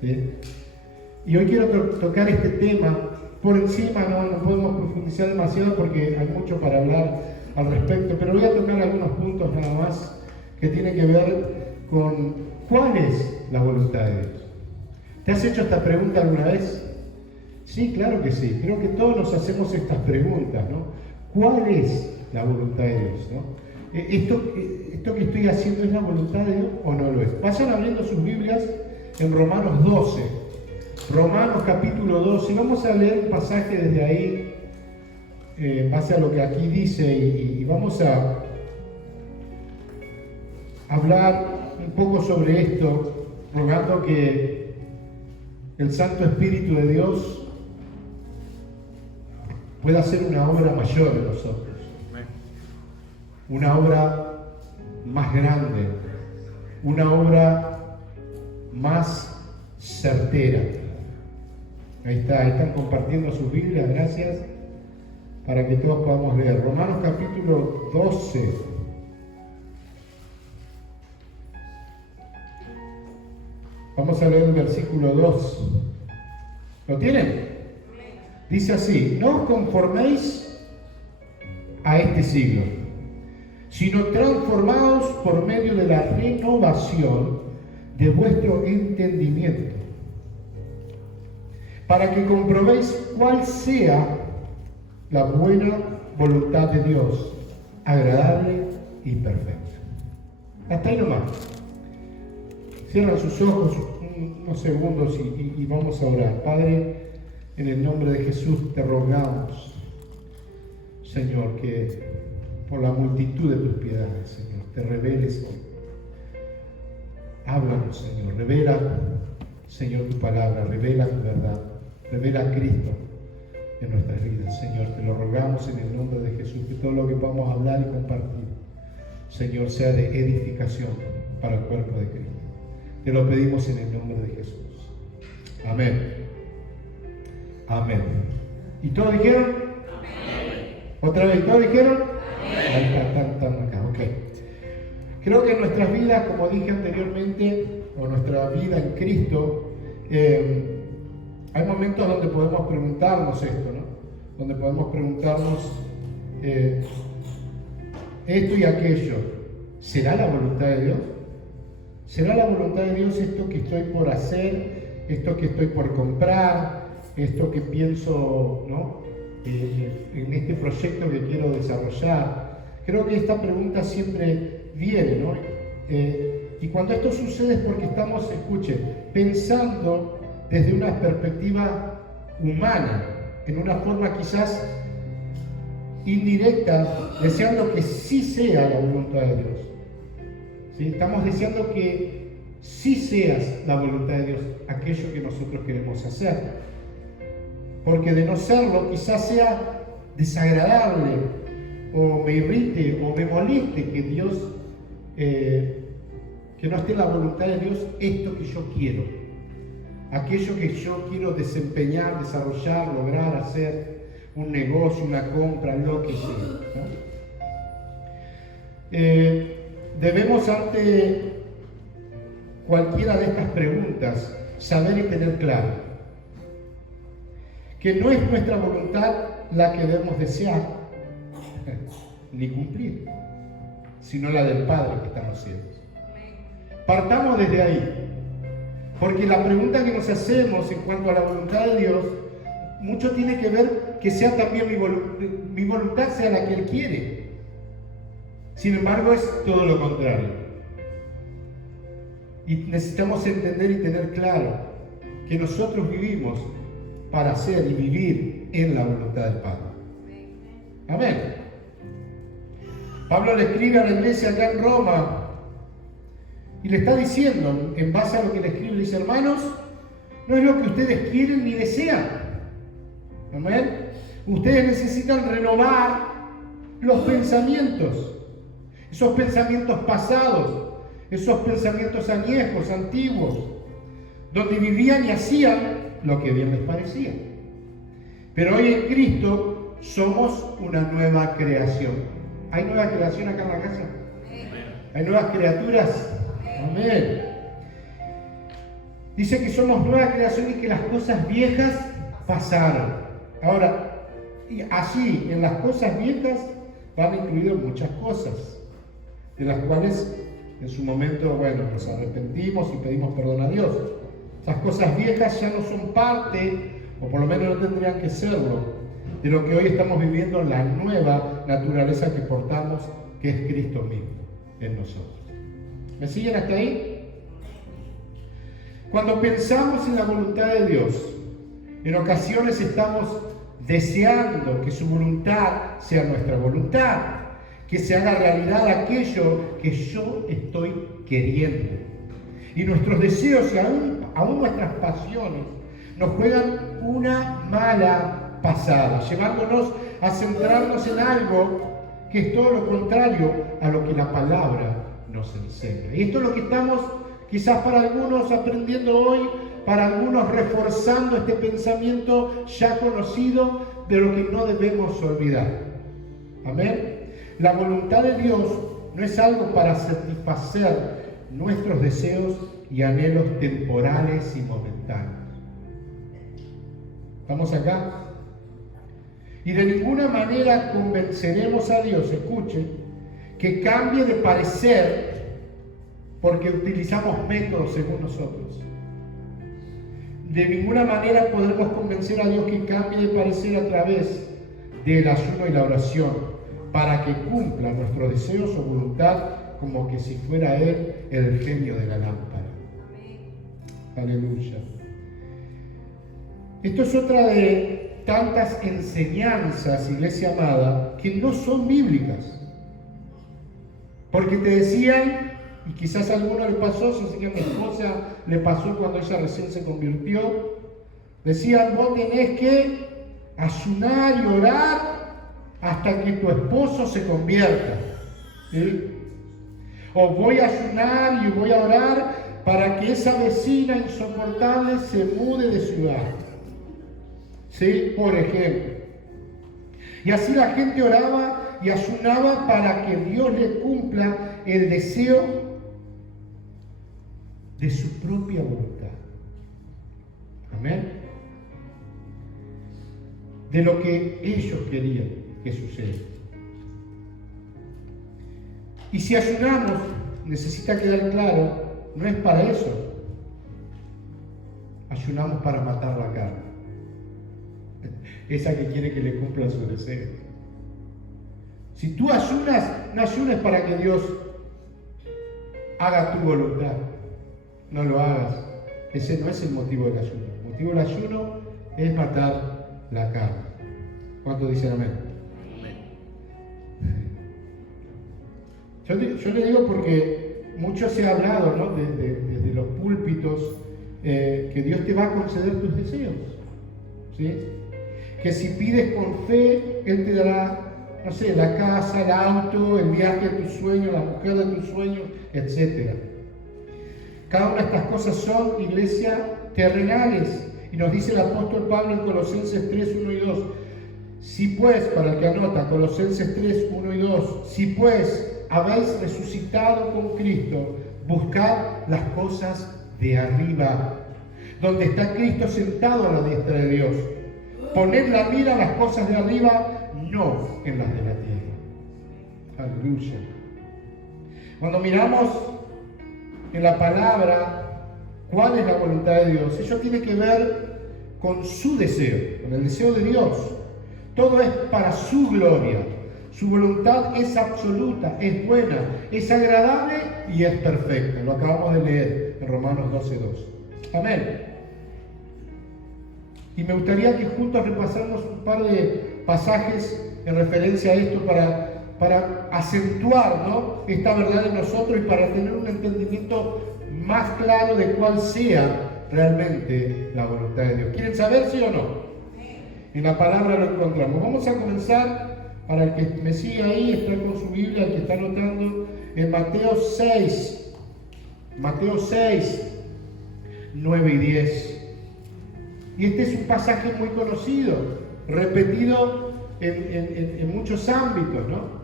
¿sí? Y hoy quiero tocar este tema por encima, no podemos profundizar demasiado porque hay mucho para hablar al respecto, pero voy a tocar algunos puntos nada más que tienen que ver con cuál es la voluntad de Dios. ¿Te has hecho esta pregunta alguna vez? Sí, claro que sí. Creo que todos nos hacemos estas preguntas, ¿no? ¿Cuál es la voluntad de Dios, ¿no? ¿Esto que estoy haciendo es la voluntad de Dios o no lo es? Vayan abriendo sus Biblias en Romanos 12. Romanos capítulo 12. Y vamos a leer un pasaje desde ahí, en base a lo que aquí dice, y vamos a hablar un poco sobre esto, rogando que el Santo Espíritu de Dios pueda hacer una obra mayor en nosotros, una obra más grande, una obra más certera. Ahí están compartiendo sus Biblias, gracias, para que todos podamos leer. Romanos capítulo 12. Vamos a leer el versículo 2. ¿Lo tienen? Dice así: no os conforméis a este siglo, sino transformaos por medio de la renovación de vuestro entendimiento, para que comprobéis cuál sea la buena voluntad de Dios, agradable y perfecta. Hasta ahí nomás. Cierran sus ojos unos segundos y vamos a orar. Padre, en el nombre de Jesús te rogamos, Señor, que por la multitud de tus piedades, Señor, te reveles hoy. Háblanos, Señor, revela, Señor, tu palabra, revela tu verdad, revela a Cristo en nuestras vidas, Señor. Te lo rogamos en el nombre de Jesús, que todo lo que podamos hablar y compartir, Señor, sea de edificación para el cuerpo de Cristo. Te lo pedimos en el nombre de Jesús. Amén. Amén. ¿Y todos dijeron? Amén. ¿Otra vez? ¿Todos dijeron? Amén. Ahí están acá, ok. Creo que en nuestras vidas, como dije anteriormente, o nuestra vida en Cristo, hay momentos donde podemos preguntarnos esto, ¿no? Donde podemos preguntarnos esto y aquello. ¿Será la voluntad de Dios? ¿Será la voluntad de Dios esto que estoy por hacer, esto que estoy por comprar, esto que pienso, ¿no? En este proyecto que quiero desarrollar? Creo que esta pregunta siempre viene, ¿no? Y cuando esto sucede es porque estamos, escuchen, pensando desde una perspectiva humana, en una forma quizás indirecta, deseando que sí sea la voluntad de Dios. ¿Sí? Estamos deseando que sí seas la voluntad de Dios, aquello que nosotros queremos hacer. Porque de no serlo, quizás sea desagradable, o me irrite, o me moleste que Dios, que no esté en la voluntad de Dios esto que yo quiero. Aquello que yo quiero desempeñar, desarrollar, lograr, hacer, un negocio, una compra, lo que sea, ¿no? Debemos, ante cualquiera de estas preguntas, saber y tener claro que no es nuestra voluntad la que debemos desear ni cumplir, sino la del Padre que está en los cielos. Partamos desde ahí, porque la pregunta que nos hacemos en cuanto a la voluntad de Dios, mucho tiene que ver que sea también mi voluntad sea la que Él quiere. Sin embargo, es todo lo contrario. Y necesitamos entender y tener claro que nosotros vivimos para hacer y vivir en la voluntad del Padre. Amén. Pablo le escribe a la iglesia acá en Roma y le está diciendo, en base a lo que le escribe, le dice: hermanos, no es lo que ustedes quieren ni desean. Amén. Ustedes necesitan renovar los pensamientos. Esos pensamientos pasados, esos pensamientos añejos, antiguos, donde vivían y hacían lo que bien les parecía. Pero hoy en Cristo somos una nueva creación. ¿Hay nueva creación acá en la casa? ¿Hay nuevas criaturas? Amén. Dice que somos nueva creación y que las cosas viejas pasaron. Ahora, y así, en las cosas viejas van incluidas muchas cosas, de las cuales en su momento, bueno, nos arrepentimos y pedimos perdón a Dios. Esas cosas viejas ya no son parte, o por lo menos no tendrían que serlo, de lo que hoy estamos viviendo, la nueva naturaleza que portamos, que es Cristo mismo en nosotros. ¿Me siguen hasta ahí? Cuando pensamos en la voluntad de Dios, en ocasiones estamos deseando que su voluntad sea nuestra voluntad, que se haga realidad aquello que yo estoy queriendo. Y nuestros deseos y aún nuestras pasiones nos juegan una mala pasada, llevándonos a centrarnos en algo que es todo lo contrario a lo que la palabra nos enseña. Y esto es lo que estamos quizás para algunos aprendiendo hoy, para algunos reforzando este pensamiento ya conocido, de lo que no debemos olvidar. Amén. La voluntad de Dios no es algo para satisfacer nuestros deseos y anhelos temporales y momentáneos. ¿Estamos acá? Y de ninguna manera convenceremos a Dios, escuchen, que cambie de parecer porque utilizamos métodos según nosotros. De ninguna manera podremos convencer a Dios que cambie de parecer a través del ayuno y la oración, para que cumpla nuestros deseos o voluntad como que si fuera Él el genio de la lámpara. Aleluya. Esto es otra de tantas enseñanzas, iglesia amada, que no son bíblicas. Porque te decían, y quizás a alguno le pasó, yo sé que a mi esposa le pasó cuando ella recién se convirtió, decían, vos tenés que ayunar y orar hasta que tu esposo se convierta. ¿Sí? O voy a ayunar y voy a orar para que esa vecina insoportable se mude de ciudad. ¿Sí? Por ejemplo. Y así la gente oraba y ayunaba para que Dios le cumpla el deseo de su propia voluntad. Amén. De lo que ellos querían que suceda. Y si ayunamos, necesita quedar claro, no es para eso. Ayunamos para matar la carne. Esa que quiere que le cumplan sus deseos. Si tú ayunas, no ayunes para que Dios haga tu voluntad. No lo hagas. Ese no es el motivo del ayuno. El motivo del ayuno es matar la carne. ¿Cuántos dicen amén? Yo le digo porque mucho se ha hablado, ¿no? Desde los púlpitos, que Dios te va a conceder tus deseos. ¿Sí? Que si pides con fe, Él te dará, no sé, la casa, el auto, el viaje de tus sueños, la mujer de tus sueños, etc. Cada una de estas cosas son, iglesia, terrenales. Y nos dice el apóstol Pablo en Colosenses 3, 1 y 2. Si pues, para el que anota, Colosenses 3, 1 y 2, si pues habéis resucitado con Cristo, buscad las cosas de arriba, donde está Cristo sentado a la diestra de Dios. Poned la mira en las cosas de arriba, no en las de la tierra. Aleluya. Cuando miramos en la palabra cuál es la voluntad de Dios, eso tiene que ver con su deseo, con el deseo de Dios. Todo es para su gloria. Su voluntad es absoluta, es buena, es agradable y es perfecta. Lo acabamos de leer en Romanos 12:2. Amén. Y me gustaría que juntos repasáramos un par de pasajes en referencia a esto para acentuar, ¿no?, esta verdad en nosotros y para tener un entendimiento más claro de cuál sea realmente la voluntad de Dios. ¿Quieren saber, sí o no? En la palabra lo encontramos. Vamos a comenzar, para el que me sigue ahí, está con su Biblia, el que está anotando, en Mateo 6. Mateo 6, 9 y 10. Y este es un pasaje muy conocido, repetido en muchos ámbitos, ¿no?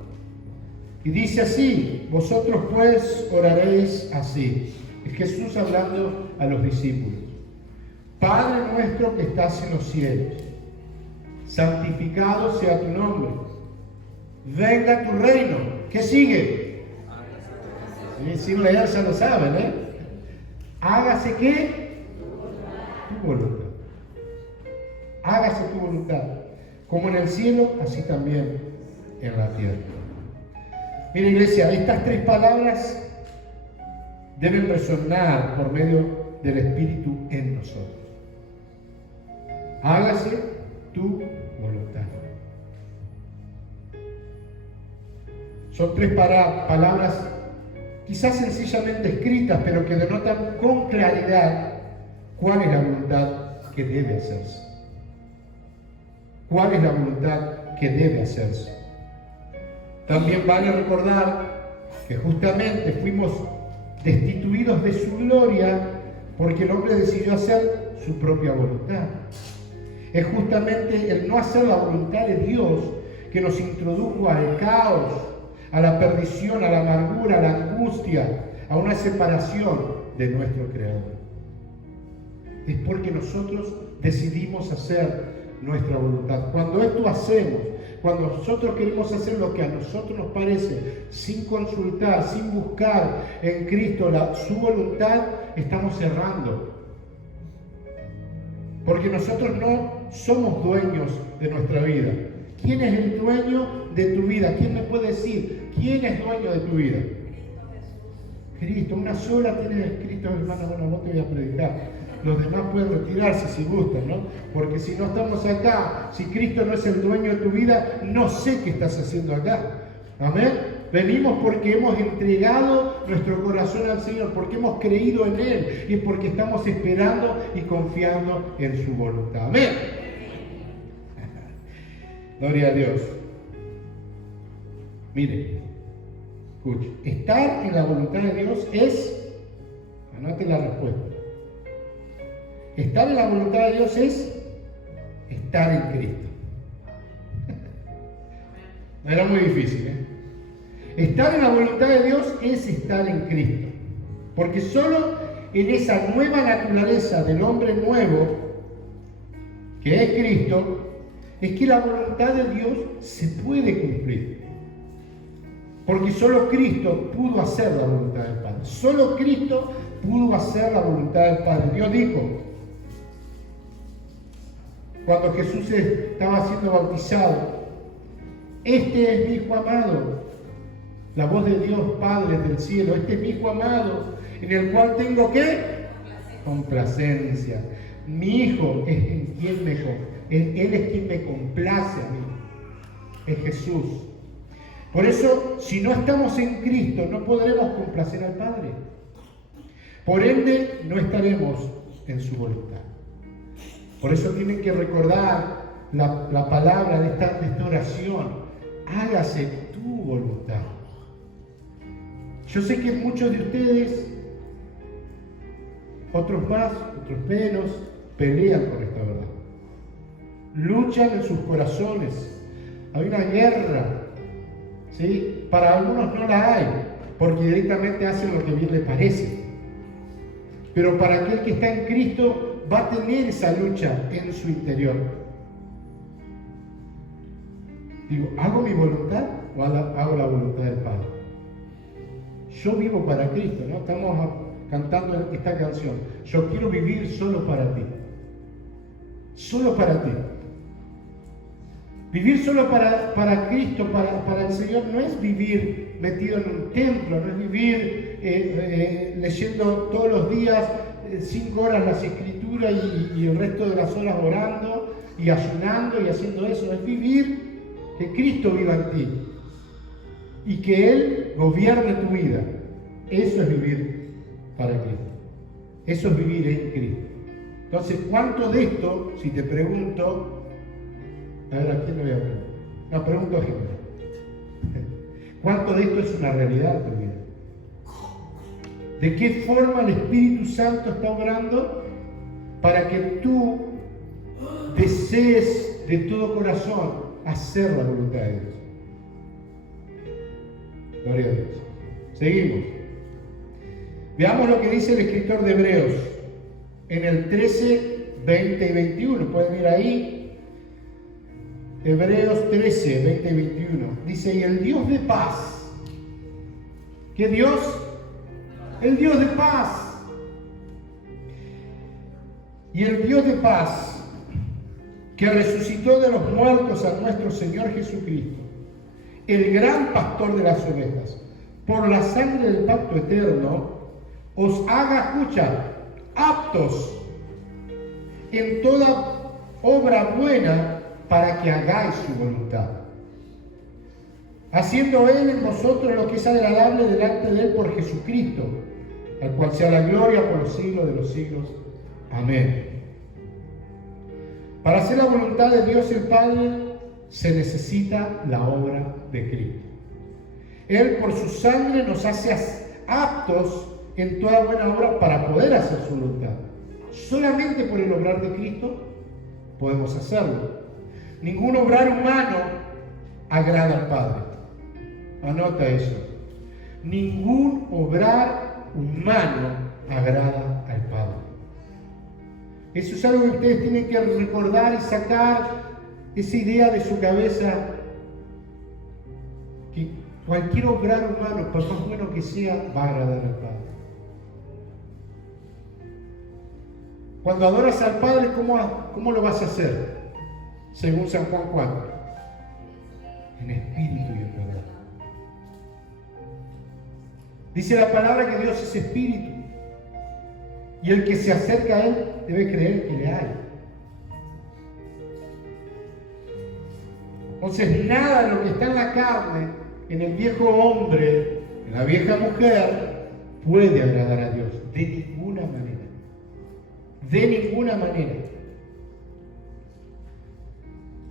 Y dice así: vosotros pues oraréis así: Es Jesús hablando a los discípulos. Padre nuestro que estás en los cielos, santificado sea tu nombre. Venga tu reino. ¿Qué sigue? Sí, sin leer ya lo saben, ¿eh? Hágase ¿qué? Tu voluntad. Hágase tu voluntad. Como en el cielo, así también en la tierra. Mira, iglesia, estas tres palabras deben resonar por medio del Espíritu en nosotros. Hágase tu voluntad. Son tres palabras quizás sencillamente escritas, pero que denotan con claridad cuál es la voluntad que debe hacerse. ¿Cuál es la voluntad que debe hacerse? También vale recordar que justamente fuimos destituidos de su gloria porque el hombre decidió hacer su propia voluntad. Es justamente el no hacer la voluntad de Dios que nos introdujo al caos, a la perdición, a la amargura, a la angustia, a una separación de nuestro Creador. Es porque nosotros decidimos hacer nuestra voluntad. Cuando esto hacemos, cuando nosotros queremos hacer lo que a nosotros nos parece, sin consultar, sin buscar en Cristo su voluntad, estamos errando. Porque nosotros no somos dueños de nuestra vida. ¿Quién es el dueño de tu vida? ¿Quién me puede decir quién es dueño de tu vida? Cristo. Una sola tiene escrito, hermano, bueno, no te voy a predicar. Los demás pueden retirarse si gustan, ¿no? Porque si no estamos acá, si Cristo no es el dueño de tu vida, no sé qué estás haciendo acá. Amén. Venimos porque hemos entregado nuestro corazón al Señor, porque hemos creído en Él y porque estamos esperando y confiando en su voluntad. Amén. Gloria a Dios. Mire, escuche, estar en la voluntad de Dios es, anote la respuesta. Estar en la voluntad de Dios es estar en Cristo. No era muy difícil, ¿eh? Estar en la voluntad de Dios es estar en Cristo. Porque solo en esa nueva naturaleza del hombre nuevo, que es Cristo, es que la voluntad de Dios se puede cumplir. Porque solo Cristo pudo hacer la voluntad del Padre. Solo Cristo pudo hacer la voluntad del Padre. Dios dijo, cuando Jesús estaba siendo bautizado, este es mi Hijo amado, la voz de Dios Padre del cielo, este es mi Hijo amado, en el cual tengo ¿qué? Complacencia. Mi Hijo es en quien Él es quien me complace a mí, es Jesús. Por eso, si no estamos en Cristo, no podremos complacer al Padre. Por ende, no estaremos en su voluntad. Por eso tienen que recordar la palabra de esta oración. Hágase tu voluntad. Yo sé que muchos de ustedes, otros más, otros menos, pelean por esta verdad. Luchan en sus corazones. Hay una guerra, ¿sí? Para algunos no la hay, porque directamente hacen lo que bien les parece. Pero para aquel que está en Cristo, va a tener esa lucha en su interior. Digo, ¿hago mi voluntad o hago la voluntad del Padre? Yo vivo para Cristo, ¿no? Estamos cantando esta canción. Yo quiero vivir solo para ti. Solo para ti. Vivir solo para Cristo, para el Señor, no es vivir metido en un templo, no es vivir leyendo todos los días 5 horas las Escrituras y el resto de las horas orando y ayunando y haciendo eso. Es vivir, que Cristo viva en ti y que Él gobierne tu vida. Eso es vivir para Cristo. Eso es vivir en Cristo. Entonces, ¿cuánto de esto, si te pregunto, a ver, ¿a quién le voy a preguntar? No, pregunto a gente. ¿Cuánto de esto es una realidad en tu vida? ¿De qué forma el Espíritu Santo está obrando para que tú desees de todo corazón hacer la voluntad de Dios? Gloria a Dios. Seguimos. Veamos lo que dice el escritor de Hebreos en el 13, 20 y 21. Pueden ir ahí. Hebreos 13, 20 y 21. Dice, y el Dios de paz. ¿Qué Dios? El Dios de paz. Y el Dios de paz, que resucitó de los muertos a nuestro Señor Jesucristo, el gran pastor de las ovejas, por la sangre del pacto eterno, os haga, escucha, aptos en toda obra buena para que hagáis su voluntad, haciendo Él en vosotros lo que es agradable delante de Él por Jesucristo, al cual sea la gloria por los siglos de los siglos. Amén. Para hacer la voluntad de Dios el Padre se necesita la obra de Cristo. Él por su sangre nos hace aptos en toda buena obra para poder hacer su voluntad. Solamente por el obrar de Cristo podemos hacerlo. Ningún obrar humano agrada al Padre. Anota eso. Ningún obrar humano agrada al Padre. Eso es algo que ustedes tienen que recordar y sacar esa idea de su cabeza, que cualquier obrar humano, por más bueno que sea, va a agradar al Padre. Cuando adoras al Padre, ¿cómo lo vas a hacer? Según San Juan 4. En espíritu y en verdad. Dice la palabra que Dios es espíritu. Y el que se acerca a Él debe creer que le hay. Entonces, nada de lo que está en la carne, en el viejo hombre, en la vieja mujer, puede agradar a Dios. De ninguna manera. De ninguna manera.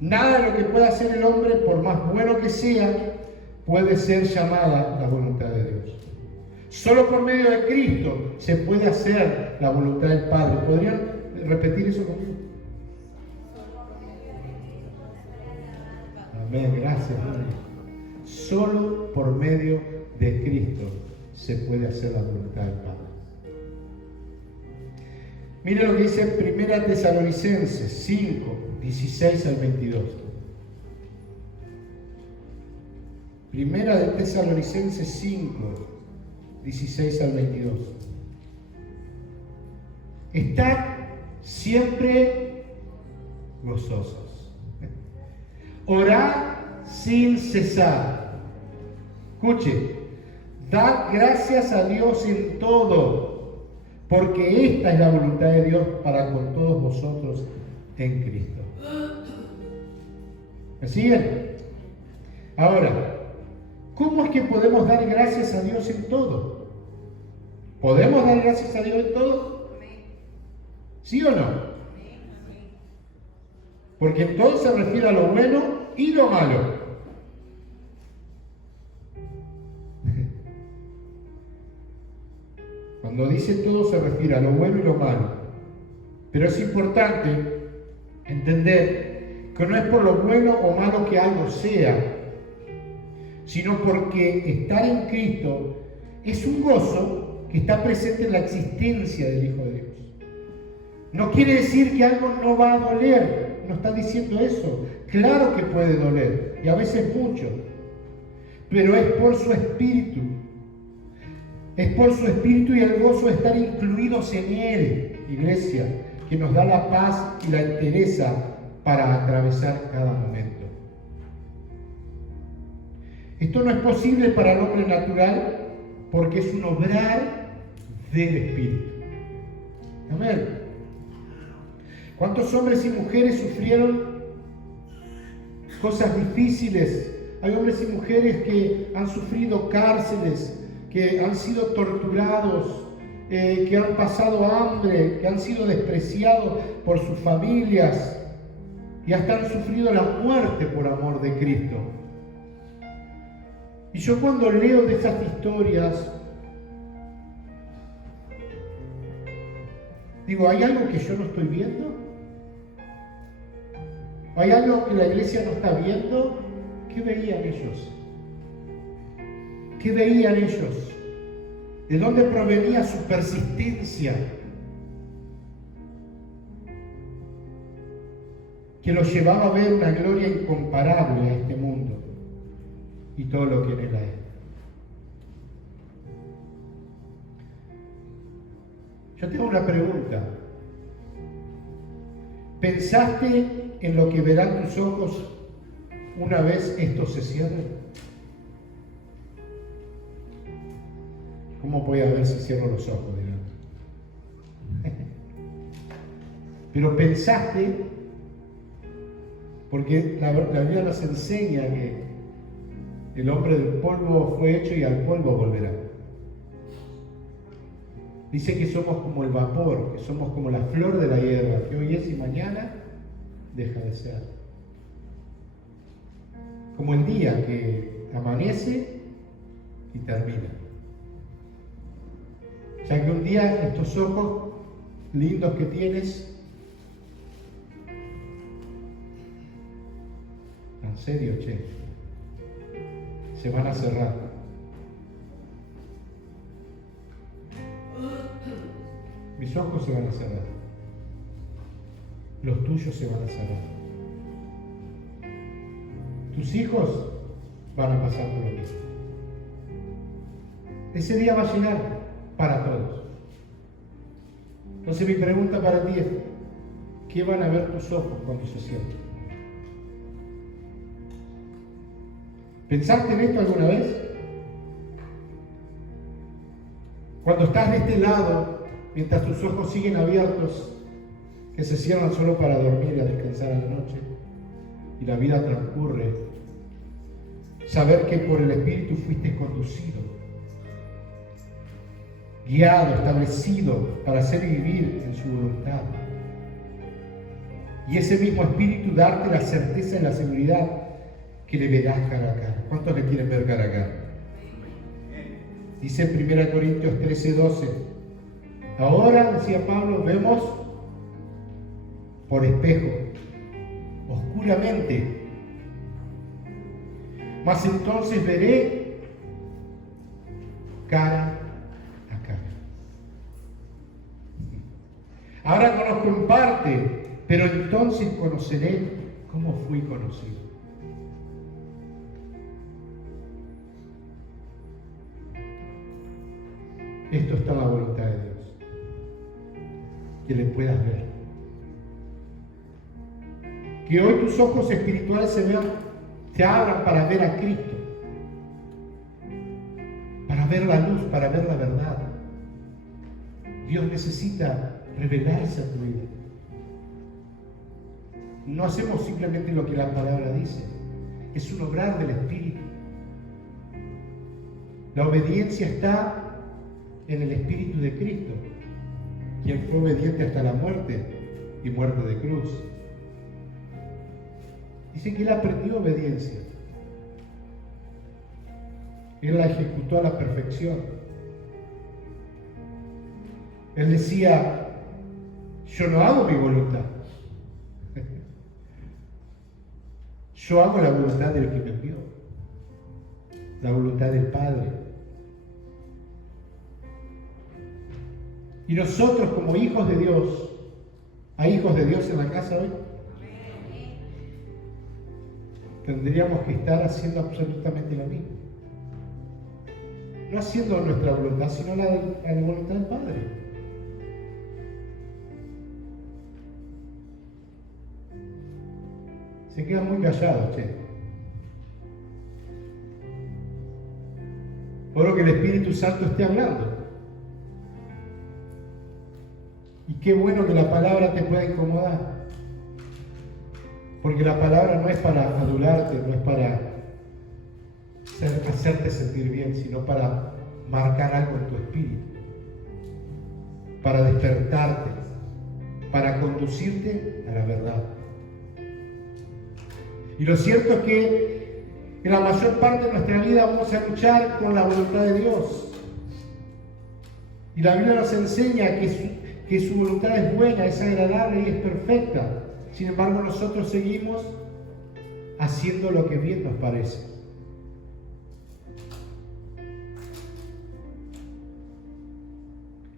Nada de lo que pueda hacer el hombre, por más bueno que sea, puede ser llamada la voluntad de Dios. Solo por medio de Cristo se puede hacer la voluntad del Padre. ¿Podrían repetir eso conmigo? Amén, gracias. Solo por medio de Cristo se puede hacer la voluntad del Padre. Mire lo que dice 1 Tesalonicenses 5, 16 al 22. 1 Tesalonicenses 5, 16 al 22. Estad siempre gozosos. Orad sin cesar. Escuche, dad gracias a Dios en todo, porque esta es la voluntad de Dios para con todos vosotros en Cristo. ¿Me siguen? Ahora, ¿cómo es que podemos dar gracias a Dios en todo? ¿Podemos dar gracias a Dios en todo? ¿Sí o no? Porque en todo se refiere a lo bueno y lo malo. Cuando dice todo se refiere a lo bueno y lo malo. Pero es importante entender que no es por lo bueno o malo que algo sea, sino porque estar en Cristo es un gozo que está presente en la existencia del Hijo de Dios. No quiere decir que algo no va a doler, no está diciendo eso. Claro que puede doler, y a veces mucho, pero es por su Espíritu. Es por su Espíritu y el gozo de estar incluidos en Él, iglesia, que nos da la paz y la entereza para atravesar cada momento. Esto no es posible para el hombre natural porque es un obrar del Espíritu. Amén. ¿Cuántos hombres y mujeres sufrieron cosas difíciles? Hay hombres y mujeres que han sufrido cárceles, que han sido torturados, que han pasado hambre, que han sido despreciados por sus familias y hasta han sufrido la muerte por amor de Cristo. Y yo cuando leo de esas historias, digo, ¿hay algo que yo no estoy viendo? ¿Hay algo que la iglesia no está viendo? ¿Qué veían ellos? ¿Qué veían ellos? ¿De dónde provenía su persistencia? Que lo llevaba a ver una gloria incomparable a este mundo y todo lo que en él hay. Yo tengo una pregunta. ¿Pensaste en lo que verán tus ojos una vez esto se cierre? ¿Cómo voy a ver si cierro los ojos? Pero pensaste, porque la Biblia nos enseña que el hombre del polvo fue hecho y al polvo volverá. Dice que somos como el vapor, que somos como la flor de la hierba, que hoy es y mañana deja de ser. Como el día que amanece y termina. Ya que un día estos ojos lindos que tienes, en serio, che, se van a cerrar. Mis ojos se van a cerrar. Los tuyos se van a cerrar. Tus hijos van a pasar por lo mismo. Ese día va a llegar para todos. Entonces mi pregunta para ti es, ¿qué van a ver tus ojos cuando se cierren? ¿Pensaste en esto alguna vez? Cuando estás de este lado, mientras tus ojos siguen abiertos, que se cierran solo para dormir y a descansar a la noche, y la vida transcurre, saber que por el Espíritu fuiste conducido, guiado, establecido para hacer y vivir en su voluntad. Y ese mismo Espíritu darte la certeza y la seguridad que le verás cara a cara. ¿Cuántos le quieren ver cara a cara? Dice en 1 Corintios 13:12, ahora, decía Pablo, vemos por espejo, oscuramente, mas entonces veré cara a cara. Ahora conozco en parte, pero entonces conoceré cómo fui conocido. Esto está en la voluntad de Dios, que le puedas ver. Que hoy tus ojos espirituales se abran para ver a Cristo, para ver la luz, para ver la verdad. Dios necesita revelarse a tu vida. No hacemos simplemente lo que la palabra dice, es un obrar del Espíritu. La obediencia está en el Espíritu de Cristo, quien fue obediente hasta la muerte y muerte de cruz. Dice que Él aprendió obediencia. Él la ejecutó a la perfección. Él decía, yo no hago mi voluntad. Yo hago la voluntad del que me envió. La voluntad del Padre. Y nosotros como hijos de Dios, ¿hay hijos de Dios en la casa hoy? Tendríamos que estar haciendo absolutamente lo mismo. No haciendo nuestra voluntad, sino la voluntad del Padre. Se quedan muy callados, che. Por lo que el Espíritu Santo esté hablando. Y qué bueno que la palabra te pueda incomodar. Porque la palabra no es para adularte, no es para hacerte sentir bien, sino para marcar algo en tu espíritu, para despertarte, para conducirte a la verdad. Y lo cierto es que en la mayor parte de nuestra vida vamos a luchar con la voluntad de Dios. Y la Biblia nos enseña que su voluntad es buena, es agradable y es perfecta. Sin embargo, nosotros seguimos haciendo lo que bien nos parece.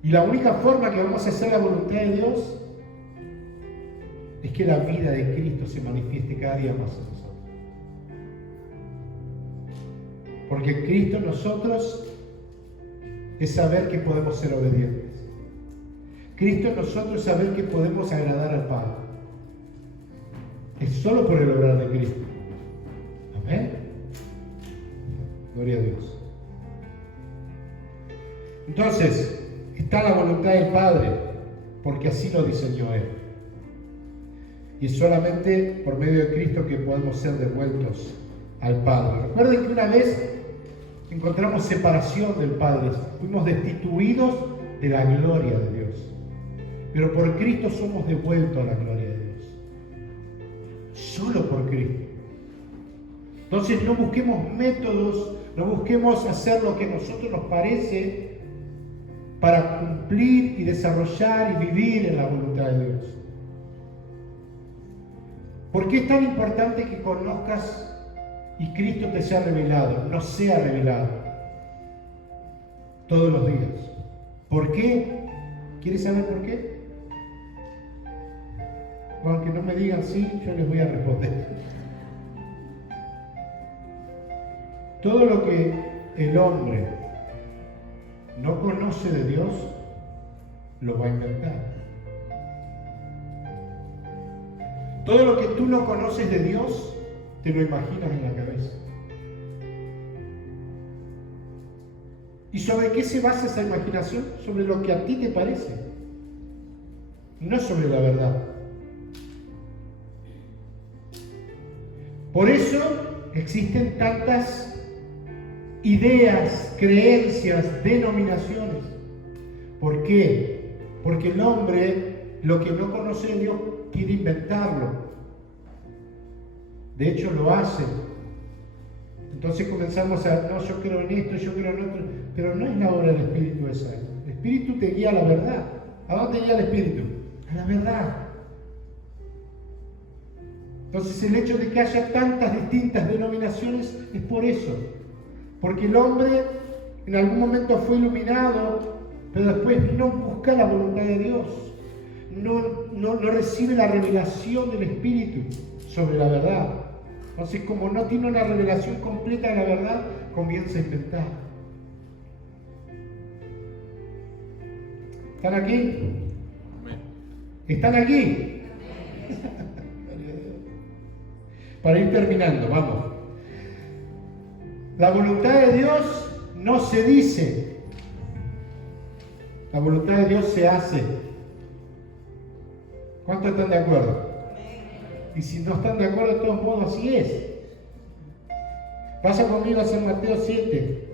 Y la única forma que vamos a hacer la voluntad de Dios es que la vida de Cristo se manifieste cada día más en nosotros. Porque Cristo en nosotros es saber que podemos ser obedientes. Cristo en nosotros es saber que podemos agradar al Padre. Es solo por el obrar de Cristo. Amén. Gloria a Dios. Entonces, está la voluntad del Padre, porque así lo diseñó Él. Y es solamente por medio de Cristo que podemos ser devueltos al Padre. Recuerden que una vez encontramos separación del Padre, fuimos destituidos de la gloria de Dios. Pero por Cristo somos devueltos a la gloria de Dios. Solo por Cristo. Entonces no busquemos métodos, no busquemos hacer lo que a nosotros nos parece para cumplir y desarrollar y vivir en la voluntad de Dios. ¿Por qué es tan importante que conozcas y Cristo te sea revelado, no sea revelado todos los días? ¿Por qué? ¿Quieres saber por qué? O aunque no me digan sí, yo les voy a responder. Todo lo que el hombre no conoce de Dios, lo va a inventar. Todo lo que tú no conoces de Dios, te lo imaginas en la cabeza. ¿Y sobre qué se basa esa imaginación? Sobre lo que a ti te parece, no sobre la verdad. Por eso existen tantas ideas, creencias, denominaciones. ¿Por qué? Porque el hombre, lo que no conoce de Dios, quiere inventarlo. De hecho, lo hace. Entonces comenzamos a, no, yo creo en esto, yo creo en otro, pero no es la obra del Espíritu esa. El Espíritu te guía a la verdad. ¿A dónde te guía el Espíritu? A la verdad. Entonces el hecho de que haya tantas distintas denominaciones es por eso. Porque el hombre en algún momento fue iluminado, pero después no busca la voluntad de Dios. No recibe la revelación del Espíritu sobre la verdad. Entonces, como no tiene una revelación completa de la verdad, comienza a inventar. ¿Están aquí? ¿Están aquí? Para ir terminando, vamos. La voluntad de Dios no se dice. La voluntad de Dios se hace. ¿Cuántos están de acuerdo? Y si no están de acuerdo, de todos modos, así es. Pasa conmigo a San Mateo 7.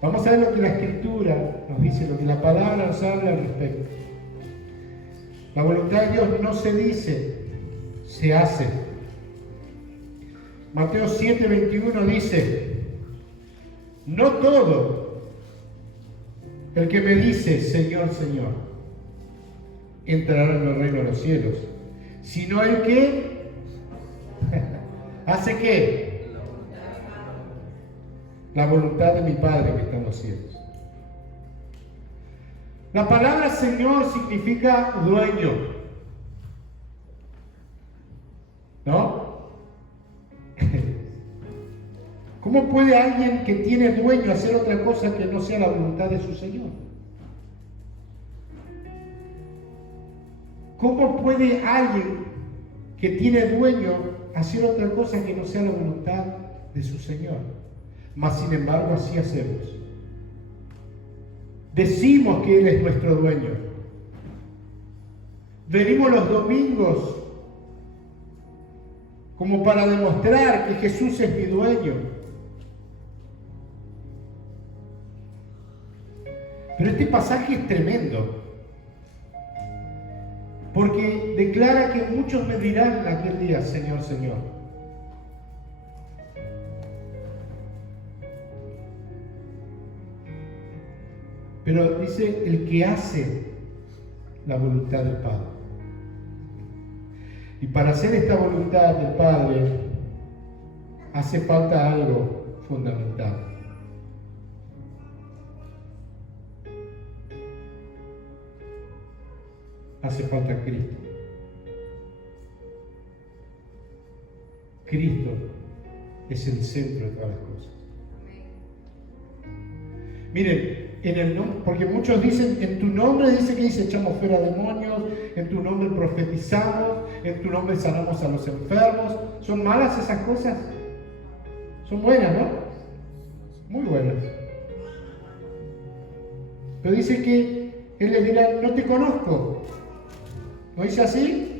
Vamos a ver lo que la Escritura nos dice, lo que la palabra nos habla al respecto. La voluntad de Dios no se dice, se hace. Mateo 7:21 dice: no todo el que me dice Señor, Señor, entrará en el reino de los cielos, sino el que hace ¿qué? La voluntad de mi Padre que está en los cielos. La palabra Señor significa dueño, ¿no? ¿Cómo puede alguien que tiene dueño hacer otra cosa que no sea la voluntad de su Señor? ¿Cómo puede alguien que tiene dueño hacer otra cosa que no sea la voluntad de su Señor? Mas sin embargo así hacemos. Decimos que Él es nuestro dueño. Venimos los domingos como para demostrar que Jesús es mi dueño. Pero este pasaje es tremendo, porque declara que muchos me dirán en aquel día, Señor, Señor. Pero dice, el que hace la voluntad del Padre. Y para hacer esta voluntad del Padre, hace falta algo fundamental. hace falta Cristo. Cristo es el centro de todas las cosas. Miren, en el nombre, porque muchos dicen, en tu nombre dice que dice echamos fuera demonios, en tu nombre profetizamos, en tu nombre sanamos a los enfermos. ¿Son malas esas cosas? Son buenas, ¿no? Muy buenas. Pero dice que Él les dirá, no te conozco. ¿No dice así?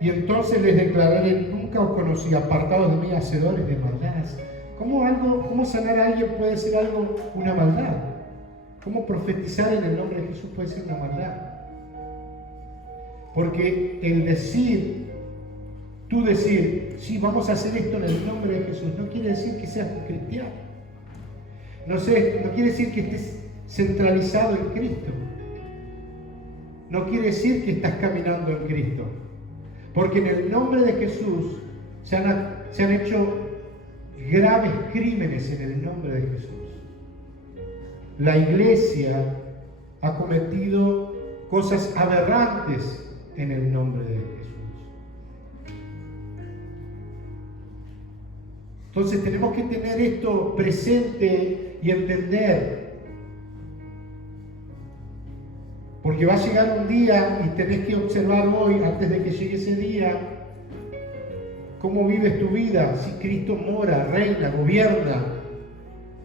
Y entonces les declararé, nunca os conocí, apartados de mí, hacedores de maldades. ¿Cómo sanar a alguien puede ser algo, una maldad? ¿Cómo profetizar en el nombre de Jesús puede ser una maldad? Porque el decir, tú decir, sí, vamos a hacer esto en el nombre de Jesús, no quiere decir que seas un cristiano. No quiere decir que estés centralizado en Cristo. No quiere decir que estás caminando en Cristo. Porque en el nombre de Jesús se han hecho graves crímenes en el nombre de Jesús. La iglesia ha cometido cosas aberrantes en el nombre de Jesús. Entonces tenemos que tener esto presente y entender. Porque va a llegar un día y tenés que observar hoy, antes de que llegue ese día, cómo vives tu vida, si Cristo mora, reina, gobierna,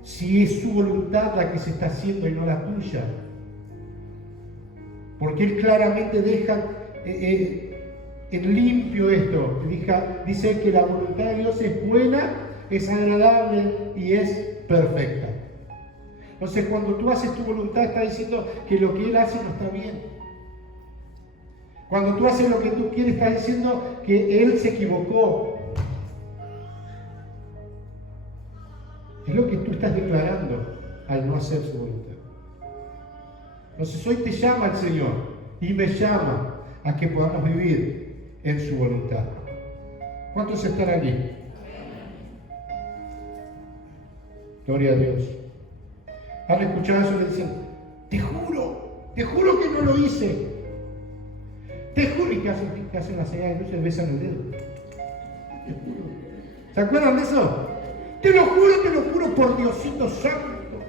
si es su voluntad la que se está haciendo y no la tuya. Porque Él claramente deja en limpio esto. Dice que la voluntad de Dios es buena, es agradable y es perfecta. Entonces, cuando tú haces tu voluntad, está diciendo que lo que Él hace no está bien. Cuando tú haces lo que tú quieres, está diciendo que Él se equivocó. Es lo que tú estás declarando al no hacer su voluntad. Entonces, hoy te llama el Señor y me llama a que podamos vivir en su voluntad. ¿Cuántos están aquí? Gloria a Dios. ¿Han escuchado eso? Le dicen, te juro que no lo hice. Te juro. Y que hacen la señal de luz y besan el dedo. ¿Se acuerdan de eso? Te lo juro por Diosito Santo.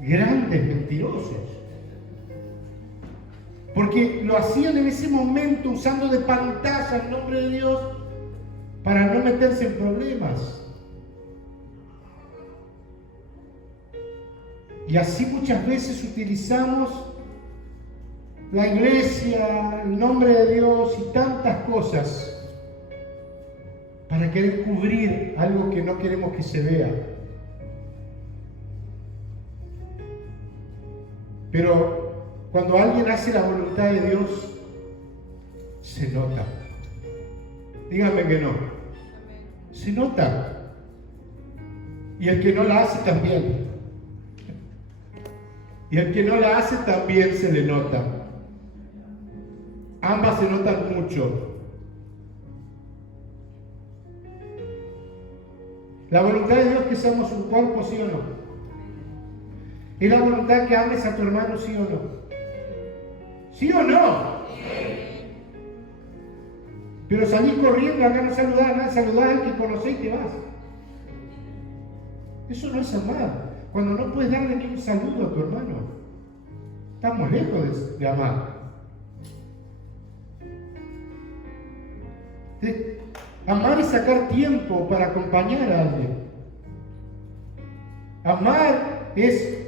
Grandes mentirosos. Porque lo hacían en ese momento usando de pantalla el nombre de Dios para no meterse en problemas. Y así muchas veces utilizamos la iglesia, el nombre de Dios y tantas cosas para querer cubrir algo que no queremos que se vea. Pero cuando alguien hace la voluntad de Dios, se nota. Díganme que no. Se nota. Y el que no la hace también. Y el que no la hace también se le nota. Ambas se notan mucho. La voluntad de Dios es que seamos un cuerpo, ¿sí o no? ¿Es la voluntad que ames a tu hermano, sí o no? ¿Sí o no? Pero salís corriendo acá, no saludás a nadie, saludás al que conocés y te vas. Eso no es amar. Cuando no puedes darle ni un saludo a tu hermano, estamos lejos de amar. Amar es sacar tiempo para acompañar a alguien. Amar es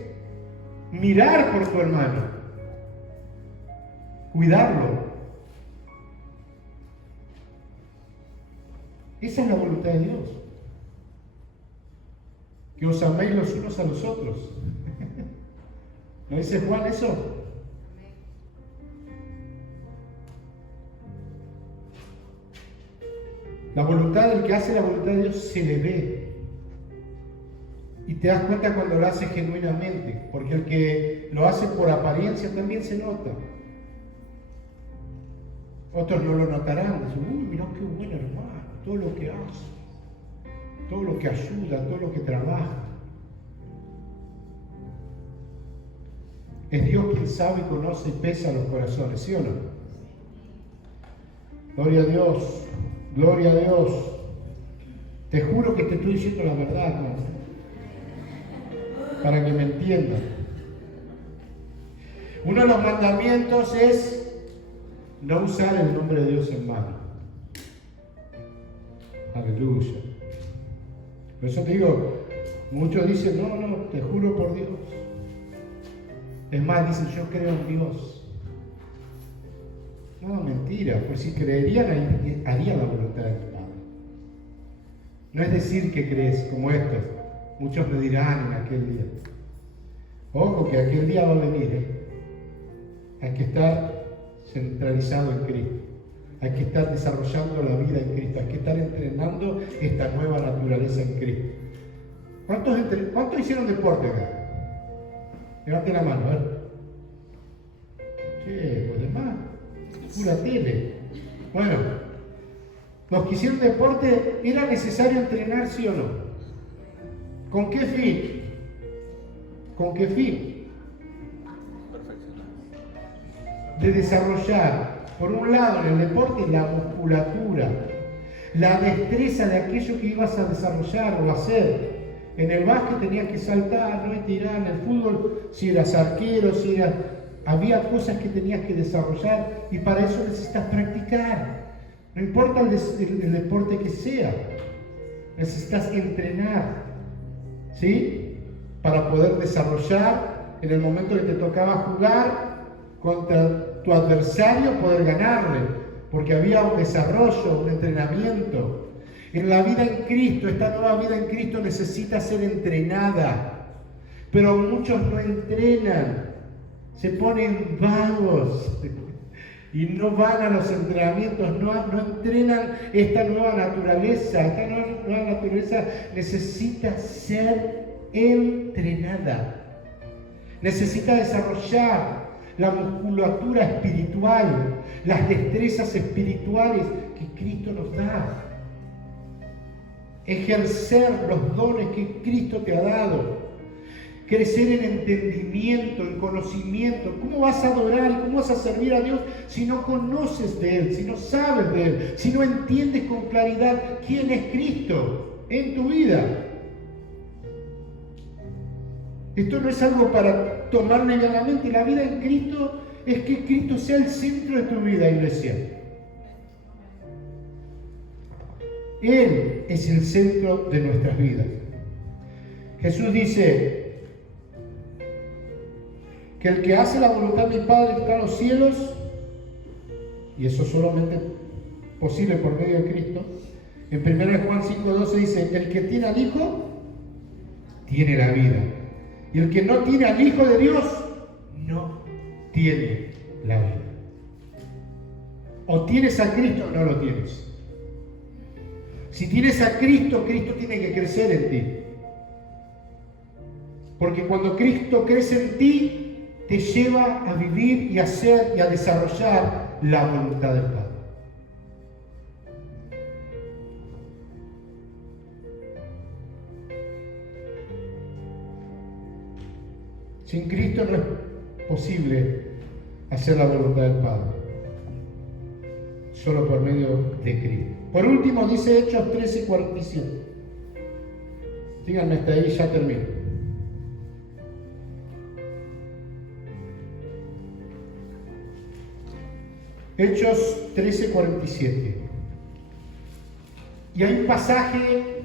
mirar por tu hermano, cuidarlo. Esa es la voluntad de Dios. Que os améis los unos a los otros. ¿No dice Juan eso? La voluntad del que hace la voluntad de Dios se le ve. Y te das cuenta cuando lo hace genuinamente, porque el que lo hace por apariencia también se nota. Otros no lo notarán. Dicen, uy, mirá qué buen hermano, todo lo que hace. todo lo que ayuda, todo lo que trabaja. Es Dios quien sabe, conoce y pesa los corazones, ¿sí o no? Gloria a Dios, gloria a Dios. Te juro que te estoy diciendo la verdad, ¿no? Para que me entiendan. Uno de los mandamientos es no usar el nombre de Dios en vano. Aleluya. Por eso te digo, muchos dicen, no, te juro por Dios. Es más, dicen, yo creo en Dios. No, mentira, pues si creerían, harían la voluntad del Padre. No es decir que crees como estos. Muchos me dirán en aquel día. Ojo que aquel día va a venir, ¿eh? Hay que estar centralizado en Cristo. Hay que estar desarrollando la vida en Cristo. Hay que estar entrenando esta nueva naturaleza en Cristo. ¿Cuántos hicieron deporte acá? Levante la mano, a ver. Che, los demás, pura tele. Bueno, los que hicieron deporte, ¿era necesario entrenar, sí o no? ¿Con qué fin? ¿Con qué fin? De desarrollar, por un lado, en el deporte, la musculatura, la destreza de aquello que ibas a desarrollar o hacer. En el básquet tenías que saltar, no tirar. En el fútbol, si eras arquero, había cosas que tenías que desarrollar y para eso necesitas practicar. No importa el deporte que sea, necesitas entrenar, ¿sí? Para poder desarrollar en el momento que te tocaba jugar contra tu adversario, poder ganarle, porque había un desarrollo, un entrenamiento. En la vida en Cristo, esta nueva vida en Cristo necesita ser entrenada, pero muchos no entrenan, se ponen vagos y no van a los entrenamientos, no entrenan esta nueva naturaleza. Esta nueva naturaleza necesita ser entrenada, necesita desarrollar la musculatura espiritual, las destrezas espirituales que Cristo nos da. Ejercer los dones que Cristo te ha dado. Crecer en entendimiento, en conocimiento. ¿Cómo vas a adorar y cómo vas a servir a Dios si no conoces de Él, si no sabes de Él, si no entiendes con claridad quién es Cristo en tu vida? Esto no es algo para tomar livianamente. La vida en Cristo es que Cristo sea el centro de tu vida, iglesia. Él es el centro de nuestras vidas. Jesús dice que el que hace la voluntad de mi Padre que está en los cielos, y eso es solamente posible por medio de Cristo. En 1 Juan 5:12 dice, el que tiene al Hijo, tiene la vida. Y el que no tiene al Hijo de Dios, no tiene la vida. O tienes a Cristo o no lo tienes. Si tienes a Cristo, Cristo tiene que crecer en ti. Porque cuando Cristo crece en ti, te lleva a vivir y a hacer y a desarrollar la voluntad del Padre. Sin Cristo no es posible hacer la voluntad del Padre. Solo por medio de Cristo. Por último, dice Hechos 13:47. Díganme hasta ahí, ya termino. Hechos 13:47. Y hay un pasaje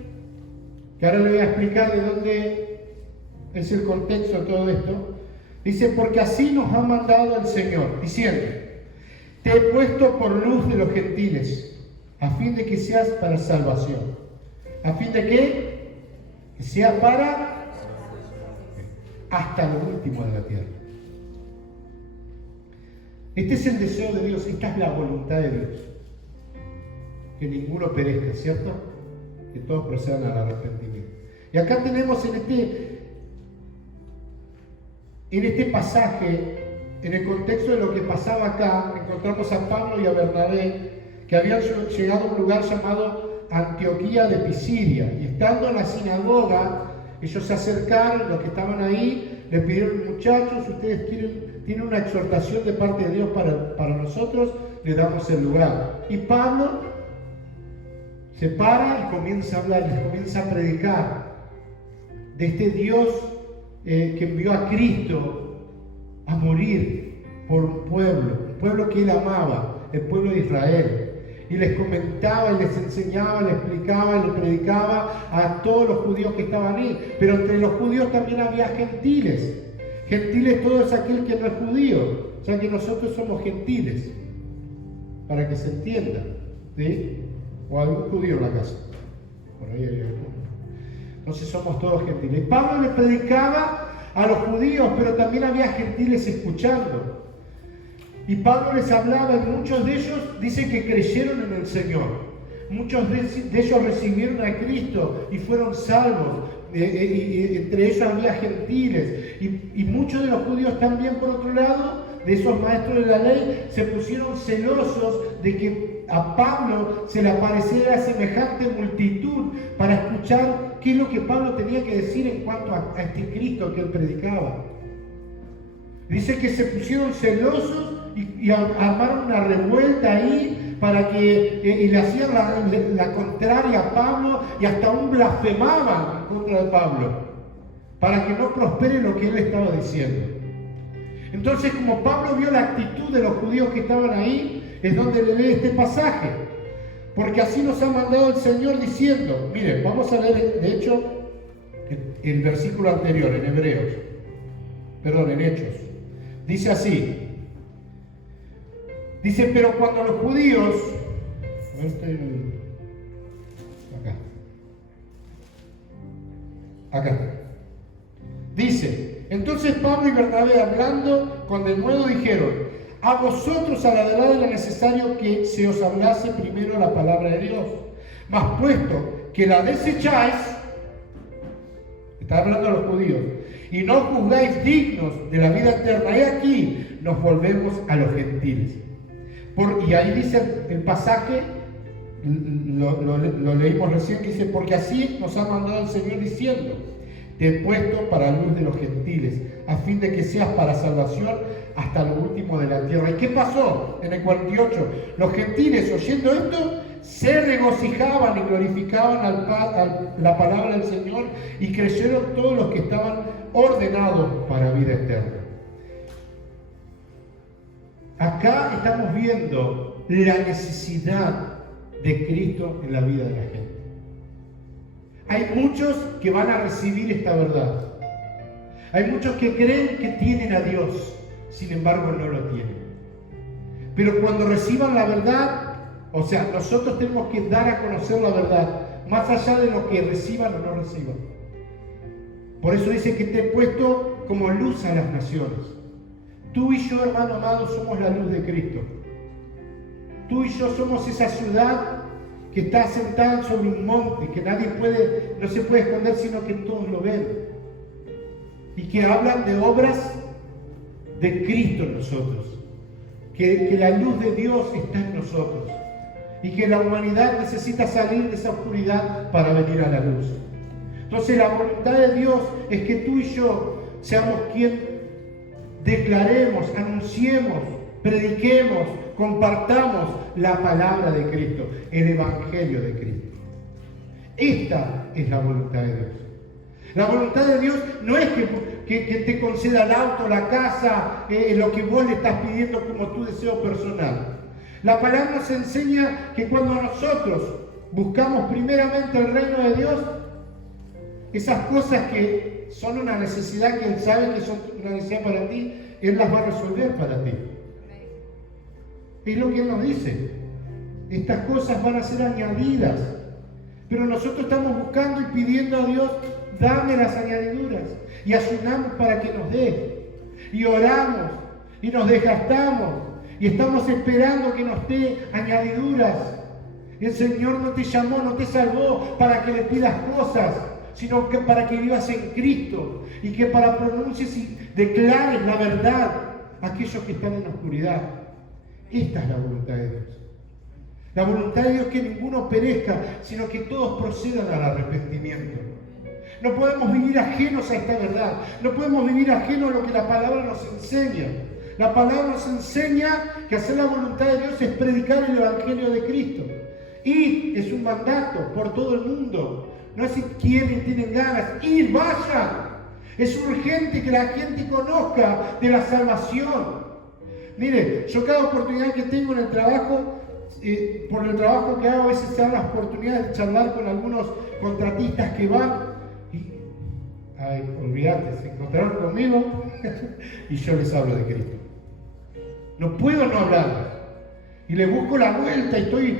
que ahora le voy a explicar de dónde es el contexto de todo esto. Dice, porque así nos ha mandado el Señor, diciendo, te he puesto por luz de los gentiles, a fin de que seas para salvación. ¿A fin de qué? Que sea para hasta lo último de la tierra. Este es el deseo de Dios, esta es la voluntad de Dios. Que ninguno perezca, ¿cierto? Que todos procedan al arrepentimiento. Y acá tenemos en este pasaje, en el contexto de lo que pasaba acá, encontramos a Pablo y a Bernabé, que habían llegado a un lugar llamado Antioquía de Pisidia. Y estando en la sinagoga, ellos se acercaron, los que estaban ahí, le pidieron: muchachos, ustedes tienen una exhortación de parte de Dios para nosotros, le damos el lugar. Y Pablo se para y comienza a hablar, les comienza a predicar de este Dios que envió a Cristo a morir por un pueblo que él amaba, el pueblo de Israel. Y les comentaba y les enseñaba, les explicaba y les predicaba a todos los judíos que estaban ahí. Pero entre los judíos también había gentiles. Gentiles todo es aquel que no es judío. O sea que nosotros somos gentiles, para que se entienda, ¿sí? O algún judío en la casa. Por ahí hay alguno. Entonces somos todos gentiles. Y Pablo le predicaba a los judíos, pero también había gentiles escuchando. Y Pablo les hablaba, y muchos de ellos dicen que creyeron en el Señor. Muchos de ellos recibieron a Cristo y fueron salvos. Y entre ellos había gentiles. Y muchos de los judíos también, por otro lado, de esos maestros de la ley, se pusieron celosos de que a Pablo se le apareciera semejante multitud para escuchar qué es lo que Pablo tenía que decir en cuanto a este Cristo que él predicaba. Dice que se pusieron celosos y armaron una revuelta ahí para que y le hacían la contraria a Pablo, y hasta aún blasfemaban en contra de Pablo para que no prospere lo que él estaba diciendo. Entonces, como Pablo vio la actitud de los judíos que estaban ahí, es donde le lee este pasaje, porque así nos ha mandado el Señor diciendo. Miren, vamos a leer de hecho el versículo anterior en en Hechos. Dice así. Dice: pero cuando los judíos, acá está. Dice: entonces Pablo y Bernabé, hablando con denuedo, dijeron: a vosotros a la verdad era necesario que se os hablase primero la palabra de Dios, mas puesto que la desecháis, está hablando a los judíos, y no juzgáis dignos de la vida eterna, y aquí nos volvemos a los gentiles. Y ahí dice el pasaje, lo leímos recién, que dice: porque así nos ha mandado el Señor diciendo: te he puesto para luz de los gentiles, a fin de que seas para salvación hasta lo último de la tierra. ¿Y qué pasó en el 48? Los gentiles, oyendo esto, se regocijaban y glorificaban la palabra del Señor, y creyeron todos los que estaban ordenados para vida eterna. Acá estamos viendo la necesidad de Cristo en la vida de la gente. Hay muchos que van a recibir esta verdad. Hay muchos que creen que tienen a Dios, sin embargo no lo tienen. Pero cuando reciban la verdad, o sea, nosotros tenemos que dar a conocer la verdad, más allá de lo que reciban o no reciban. Por eso dice que te he puesto como luz a las naciones. Tú y yo, hermano amado, somos la luz de Cristo. Tú y yo somos esa ciudad que está sentada sobre un monte, que no se puede esconder, sino que todos lo ven. Y que hablan de obras de Cristo en nosotros. Que la luz de Dios está en nosotros. Y que la humanidad necesita salir de esa oscuridad para venir a la luz. Entonces la voluntad de Dios es que tú y yo seamos quien declaremos, anunciemos, prediquemos, compartamos la palabra de Cristo, el Evangelio de Cristo. Esta es la voluntad de Dios. La voluntad de Dios no es que te conceda el auto, la casa, lo que vos le estás pidiendo como tu deseo personal. La palabra nos enseña que cuando nosotros buscamos primeramente el reino de Dios, esas cosas que son una necesidad, que Él sabe que son una necesidad para ti, Él las va a resolver para ti. Es lo que Él nos dice. Estas cosas van a ser añadidas. Pero nosotros estamos buscando y pidiendo a Dios: dame las añadiduras. Y ayunamos para que nos dé. Y oramos. Y nos desgastamos. Y estamos esperando que nos dé añadiduras. El Señor no te llamó, no te salvó para que le pidas cosas, sino que para que vivas en Cristo. Y que para pronuncies y declares la verdad a aquellos que están en la oscuridad. Esta es la voluntad de Dios. La voluntad de Dios es que ninguno perezca, sino que todos procedan al arrepentimiento. No podemos vivir ajenos a esta verdad. No podemos vivir ajenos a lo que la palabra nos enseña. La palabra nos enseña que hacer la voluntad de Dios es predicar el Evangelio de Cristo. Y es un mandato por todo el mundo. No es si quieren y tienen ganas. Ir, vayan. Es urgente que la gente conozca de la salvación. Mire, yo cada oportunidad que tengo en el trabajo, por el trabajo que hago, a veces se dan las oportunidades de charlar con algunos contratistas que van. Ay, olvídate, se encontraron conmigo y yo les hablo de Cristo. No puedo no hablar. Y le busco la vuelta y estoy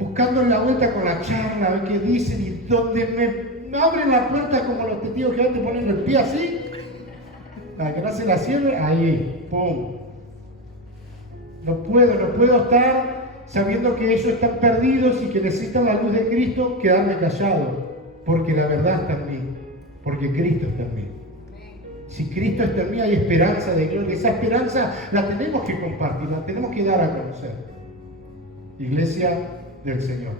buscando en la vuelta con la charla, a ver qué dicen, y donde me abren la puerta como los testigos que antes ponen el pie así, para que no se la cierre, ahí, pum. No puedo estar sabiendo que ellos están perdidos y que necesitan la luz de Cristo, quedarme callado. Porque la verdad está en mí, porque Cristo está en mí. Si Cristo está en mí, hay esperanza de gloria. Esa esperanza la tenemos que compartir, la tenemos que dar a conocer. Iglesia del Señor.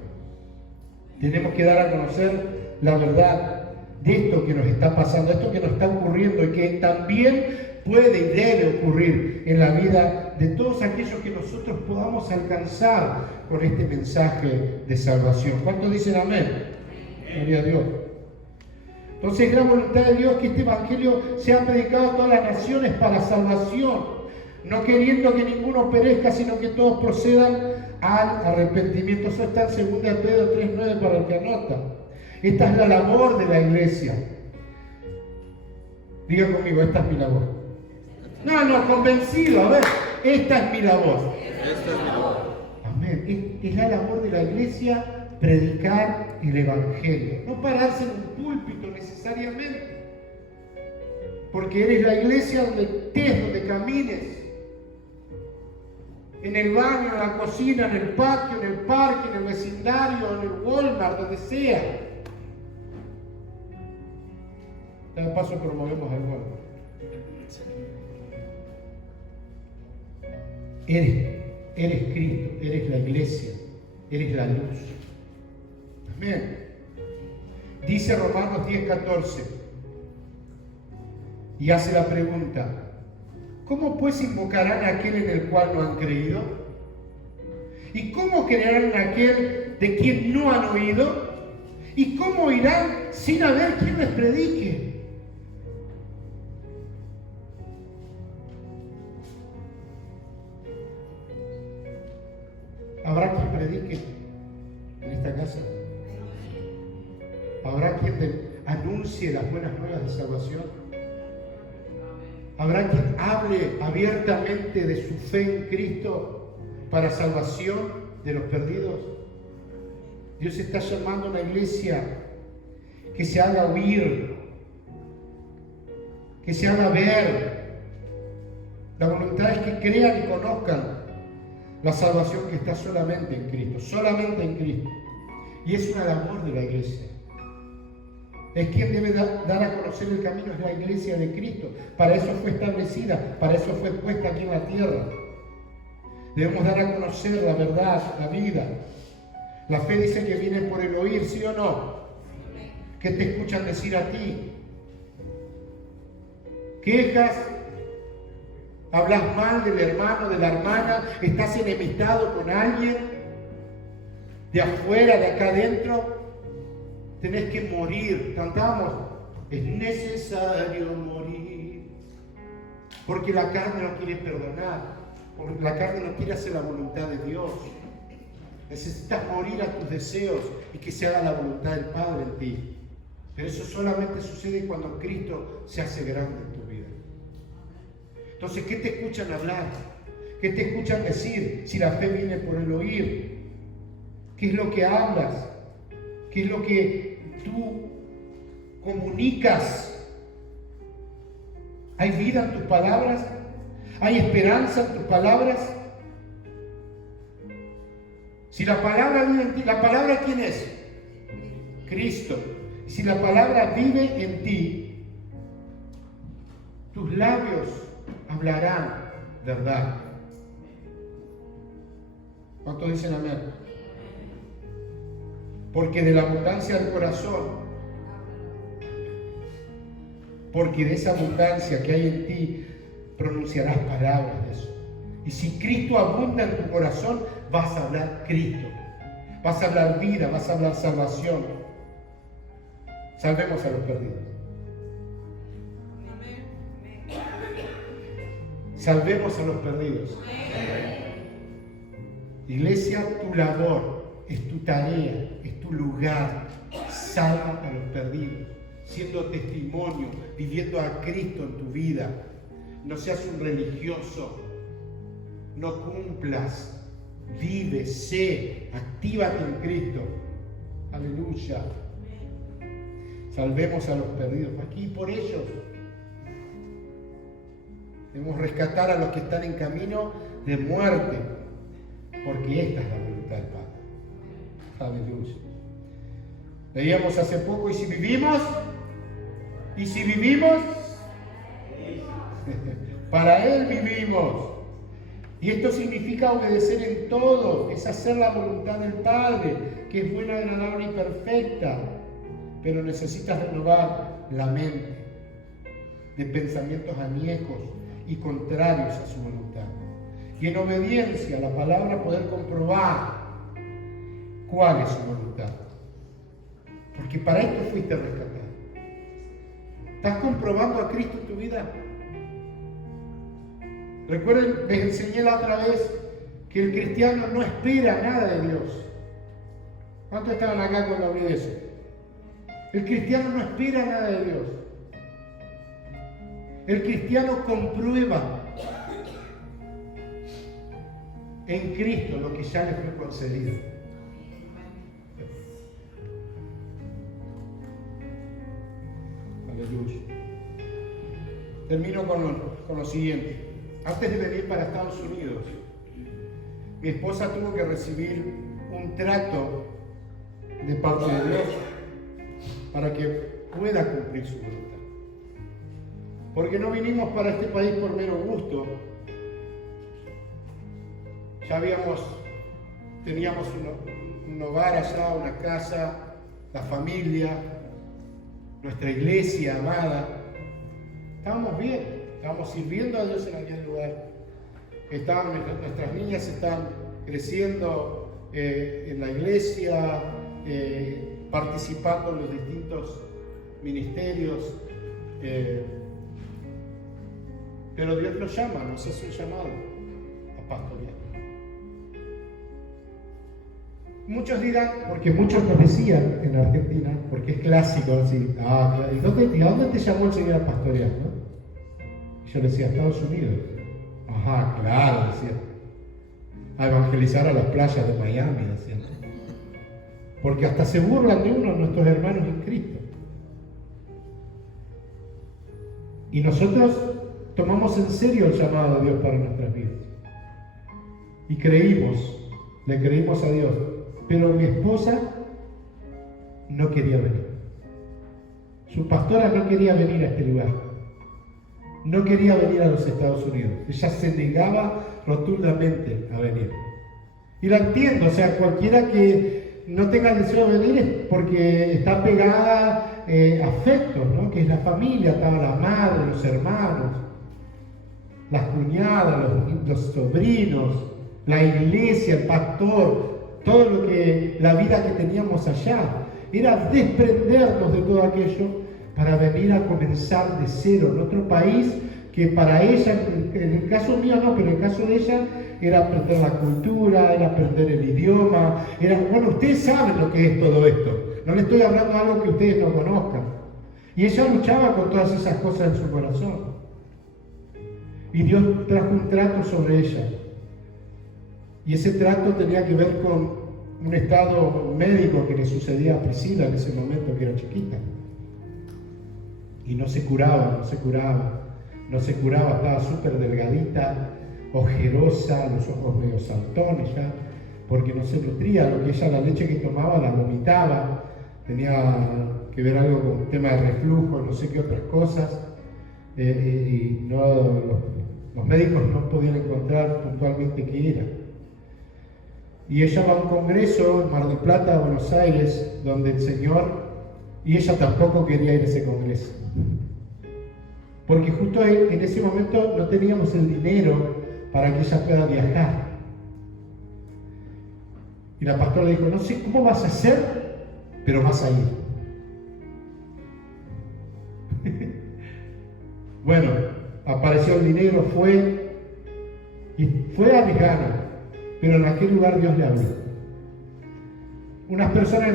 Tenemos que dar a conocer la verdad de esto que nos está pasando, esto que nos está ocurriendo y que también puede y debe ocurrir en la vida de todos aquellos que nosotros podamos alcanzar con este mensaje de salvación. ¿Cuántos dicen amén? Gloria a Dios. Entonces, es la voluntad de Dios que este Evangelio sea predicado a todas las naciones para salvación, no queriendo que ninguno perezca, sino que todos procedan al arrepentimiento. Eso está en 2 Pedro 3:9 para el que anota. Esta es la labor de la iglesia. Diga conmigo, esta es mi labor. No, convencido, a ver, esta es mi labor. Esta es mi labor. Amén. Es la labor de la iglesia predicar el Evangelio. No pararse en un púlpito necesariamente. Porque eres la iglesia donde estés, donde camines. En el baño, en la cocina, en el patio, en el parque, en el vecindario, en el Walmart, donde sea. De paso promovemos al Walmart. Eres Cristo, eres la iglesia, eres la luz. Amén. Dice Romanos 10:14 y hace la pregunta: ¿cómo pues invocarán a aquel en el cual no han creído? ¿Y cómo creerán en aquel de quien no han oído? ¿Y cómo irán sin haber quien les predique? ¿Habrá quien predique en esta casa? ¿Habrá quien anuncie las buenas nuevas de salvación? ¿Habrá quien hable abiertamente de su fe en Cristo para salvación de los perdidos? Dios está llamando a una iglesia que se haga oír, que se haga ver. La voluntad es que crean y conozcan la salvación que está solamente en Cristo, solamente en Cristo. Y es una labor de la iglesia. Es quien debe dar a conocer el camino, es la iglesia de Cristo. Para eso fue establecida, para eso fue puesta aquí en la tierra. Debemos dar a conocer la verdad, la vida. La fe dice que viene por el oír, ¿sí o no? ¿Qué te escuchan decir a ti? ¿Quejas? ¿Hablas mal del hermano, de la hermana? ¿Estás enemistado con alguien? ¿De afuera, de acá adentro? Tenés que morir. Cantamos: es necesario morir. Porque la carne no quiere perdonar. Porque la carne no quiere hacer la voluntad de Dios. Necesitas morir a tus deseos y que se haga la voluntad del Padre en ti. Pero eso solamente sucede cuando Cristo se hace grande en tu vida. Entonces, ¿qué te escuchan hablar? ¿Qué te escuchan decir si la fe viene por el oír? ¿Qué es lo que hablas? ¿Qué es lo que tú comunicas? ¿Hay vida en tus palabras? ¿Hay esperanza en tus palabras? Si la palabra vive en ti, ¿la palabra quién es? Cristo. Y si la palabra vive en ti, tus labios hablarán verdad. ¿Cuántos dicen amén? Porque de la abundancia del corazón, porque de esa abundancia que hay en ti, pronunciarás palabras de eso. Y si Cristo abunda en tu corazón, vas a hablar Cristo. Vas a hablar vida, vas a hablar salvación. Salvemos a los perdidos. Salvemos a los perdidos. Iglesia, tu labor, es tu tarea, es tu lugar. Salva a los perdidos, siendo testimonio, viviendo a Cristo en tu vida. No seas un religioso, no cumplas, vive, sé, actívate en Cristo. Aleluya. Salvemos a los perdidos, aquí por ellos. Debemos rescatar a los que están en camino de muerte, porque esta es la voluntad del Padre. Aleluya. Leíamos hace poco, y si vivimos, para Él vivimos. Y esto significa obedecer en todo, es hacer la voluntad del Padre, que es buena, agradable y perfecta. Pero necesitas renovar la mente de pensamientos añejos y contrarios a su voluntad. Y en obediencia a la palabra poder comprobar cuál es su voluntad. Porque para esto fuiste rescatado. ¿Estás comprobando a Cristo en tu vida? Recuerden, les enseñé la otra vez que el cristiano no espera nada de Dios. ¿Cuántos estaban acá cuando hablé de eso? El cristiano no espera nada de Dios. El cristiano comprueba en Cristo lo que ya le fue concedido. Aleluya. Termino con lo siguiente. Antes de venir para Estados Unidos, mi esposa tuvo que recibir un trato de parte de Dios para que pueda cumplir su voluntad. Porque no vinimos para este país por mero gusto. Ya teníamos un hogar allá, una casa, la familia, nuestra iglesia amada. Estábamos bien, estábamos sirviendo a Dios en aquel lugar. Nuestras niñas están creciendo en la iglesia, participando en los distintos ministerios. Pero Dios nos llama, nos hace un llamado a pastorear. Muchos dirán, porque muchos nos decían en Argentina, porque es clásico así, ¿y a dónde te llamó el Señor a pastorear? ¿No? Y yo le decía, a Estados Unidos. Ajá, claro, decía. A evangelizar a las playas de Miami, decían. Porque hasta se burlan de uno nuestros hermanos en Cristo. Y nosotros tomamos en serio el llamado de Dios para nuestras vidas. Y le creímos a Dios. Pero mi esposa no quería venir. Su pastora no quería venir a este lugar. No quería venir a los Estados Unidos. Ella se negaba rotundamente a venir. Y la entiendo, o sea, cualquiera que no tenga el deseo de venir es porque está pegada a afectos, ¿no? Que es la familia, estaba la madre, los hermanos, las cuñadas, los sobrinos, la iglesia, el pastor, todo lo que, la vida que teníamos allá. Era desprendernos de todo aquello para venir a comenzar de cero en otro país que para ella, en el caso mío no, pero en el caso de ella, era aprender la cultura, era aprender el idioma, bueno, ustedes saben lo que es todo esto. No le estoy hablando de algo que ustedes no conozcan. Y ella luchaba con todas esas cosas en su corazón. Y Dios trajo un trato sobre ella. Y ese trato tenía que ver con un estado médico que le sucedía a Priscila en ese momento que era chiquita. Y no se curaba, estaba súper delgadita, ojerosa, los ojos medio saltones ya, porque no se nutría, la leche que tomaba la vomitaba, tenía que ver algo con el tema de reflujo, no sé qué otras cosas, y no, los médicos no podían encontrar puntualmente qué era. Y ella va a un congreso en Mar del Plata, Buenos Aires, donde el Señor, y ella tampoco quería ir a ese congreso. Porque justo en ese momento no teníamos el dinero para que ella pueda viajar. Y la pastora le dijo, no sé cómo vas a hacer, pero vas a ir. Bueno, apareció el dinero, fue arriesgado, pero en aquel lugar Dios le habló. Unas personas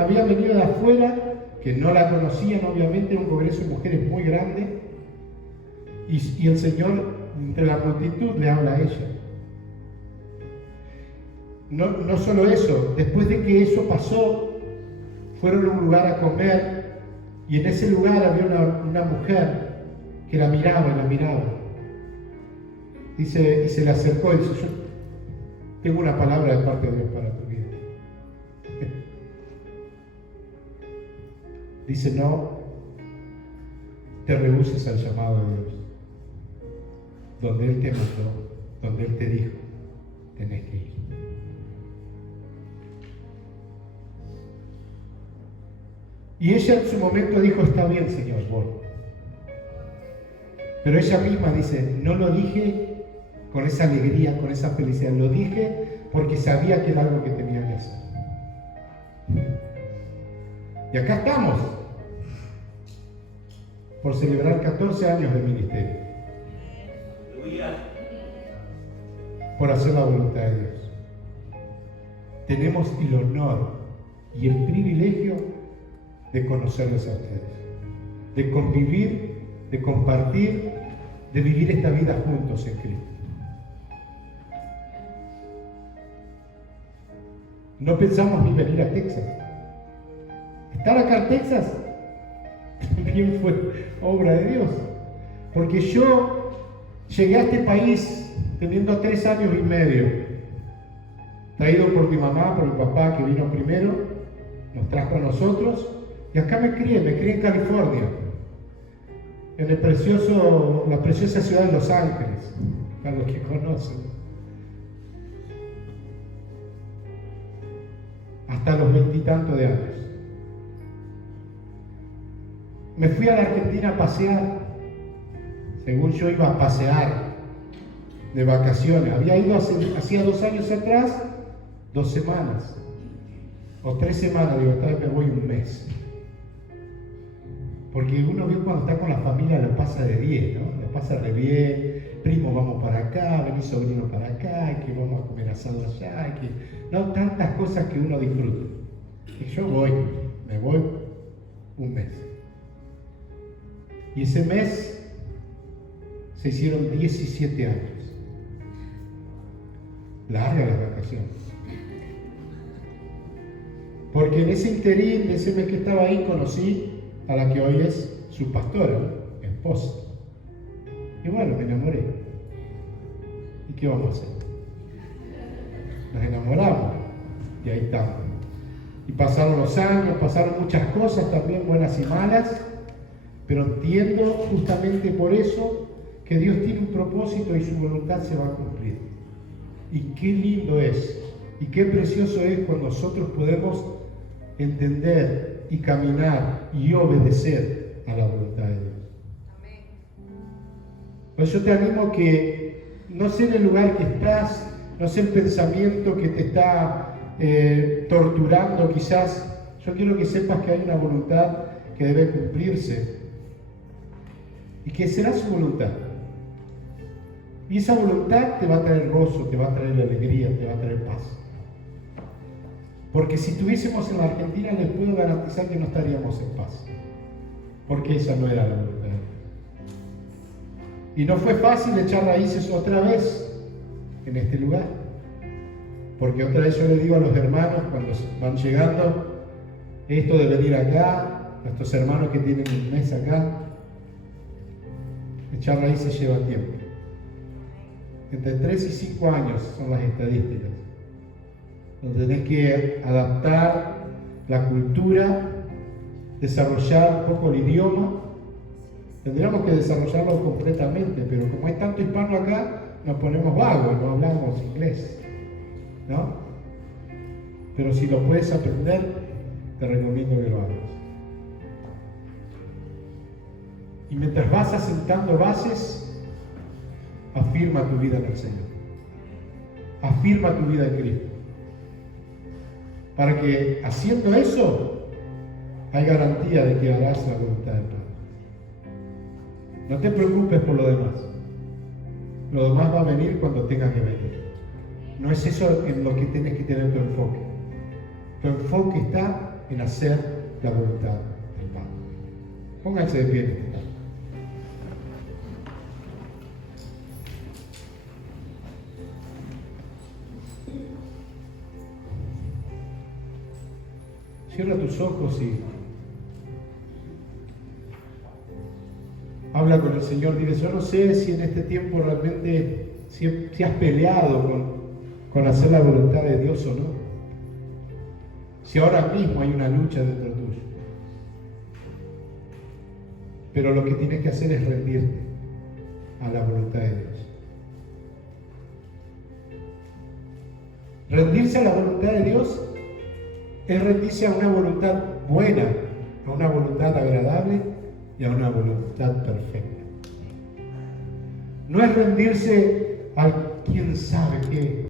habían venido de afuera, que no la conocían, obviamente, era un congreso de mujeres muy grande, y el Señor, entre la multitud, le habla a ella. No solo eso, después de que eso pasó, fueron a un lugar a comer, y en ese lugar había una mujer que la miraba y la miraba. Dice, y se le acercó y dice, yo tengo una palabra de parte de Dios para tu vida. Dice, no te rehuses al llamado de Dios. Donde Él te mandó, donde Él te dijo, tenés que ir. Y ella en su momento dijo, está bien, Señor, voy. Pero ella misma dice, no lo dije con esa alegría, con esa felicidad, lo dije porque sabía que era algo que tenía que hacer. Y acá estamos, por celebrar 14 años de ministerio. Por hacer la voluntad de Dios. Tenemos el honor y el privilegio de conocerles a ustedes, de convivir, de compartir, de vivir esta vida juntos en Cristo. No pensamos ni venir a Texas. Estar acá en Texas también fue obra de Dios. Porque yo llegué a este país teniendo 3 años y medio, traído por mi mamá, por mi papá que vino primero, nos trajo a nosotros, y acá me crié en California, en la preciosa ciudad de Los Ángeles, para los que conocen. Hasta los 20 y tantos de años. Me fui a la Argentina a pasear, según yo iba a pasear de vacaciones. Había ido hacía 2 años atrás, 2 semanas, o 3 semanas, digo, esta vez me voy un mes. Porque uno ve cuando está con la familia lo pasa de 10, ¿no? Lo pasa re bien, primo vamos para acá, vení sobrino para acá, que vamos a comer asado allá, no, tantas cosas que uno disfruta. Y yo me voy un mes. Y ese mes se hicieron 17 años. Largas las vacaciones. Porque en ese interín, de ese mes que estaba ahí, conocí a la que hoy es su pastora, esposa. Y bueno, me enamoré. ¿Y qué vamos a hacer? Nos enamoramos y ahí estamos. Y pasaron los años, pasaron muchas cosas también, buenas y malas, pero entiendo justamente por eso que Dios tiene un propósito y su voluntad se va a cumplir. Y qué lindo es, y qué precioso es cuando nosotros podemos entender y caminar y obedecer a la voluntad de Dios. Amén. Pues yo te animo que no sé en el lugar que estás, no sé el pensamiento que te está torturando quizás, yo quiero que sepas que hay una voluntad que debe cumplirse y que será su voluntad. Y esa voluntad te va a traer gozo, te va a traer alegría, te va a traer paz. Porque si estuviésemos en la Argentina, les puedo garantizar que no estaríamos en paz. Porque esa no era la voluntad. Y no fue fácil echar raíces otra vez en este lugar. Porque otra vez yo les digo a los hermanos cuando van llegando, esto de venir acá, nuestros hermanos que tienen un mes acá, echar raíces lleva tiempo. Entre 3 y 5 años son las estadísticas. Donde tenés que adaptar la cultura, desarrollar un poco el idioma. Tendríamos que desarrollarlo completamente, pero como hay tanto hispano acá, nos ponemos vagos, no hablamos inglés, ¿no? pero si lo puedes aprender, te recomiendo que lo hagas. Y mientras vas asentando bases, afirma tu vida en el Señor. Afirma tu vida en Cristo. Para que haciendo eso, hay garantía de que harás la voluntad del Padre. No te preocupes por lo demás. Lo demás va a venir cuando tenga que venir. No es eso en lo que tienes que tener tu enfoque. Tu enfoque está en hacer la voluntad del Padre. Pónganse de pie. Cierra tus ojos y habla con el Señor. Dile, yo no sé si en este tiempo realmente, si has peleado con hacer la voluntad de Dios o no. Si ahora mismo hay una lucha dentro tuyo. Pero lo que tienes que hacer es rendirte a la voluntad de Dios. Rendirse a la voluntad de Dios es rendirse a una voluntad buena, a una voluntad agradable y a una voluntad perfecta. No es rendirse a quién sabe qué,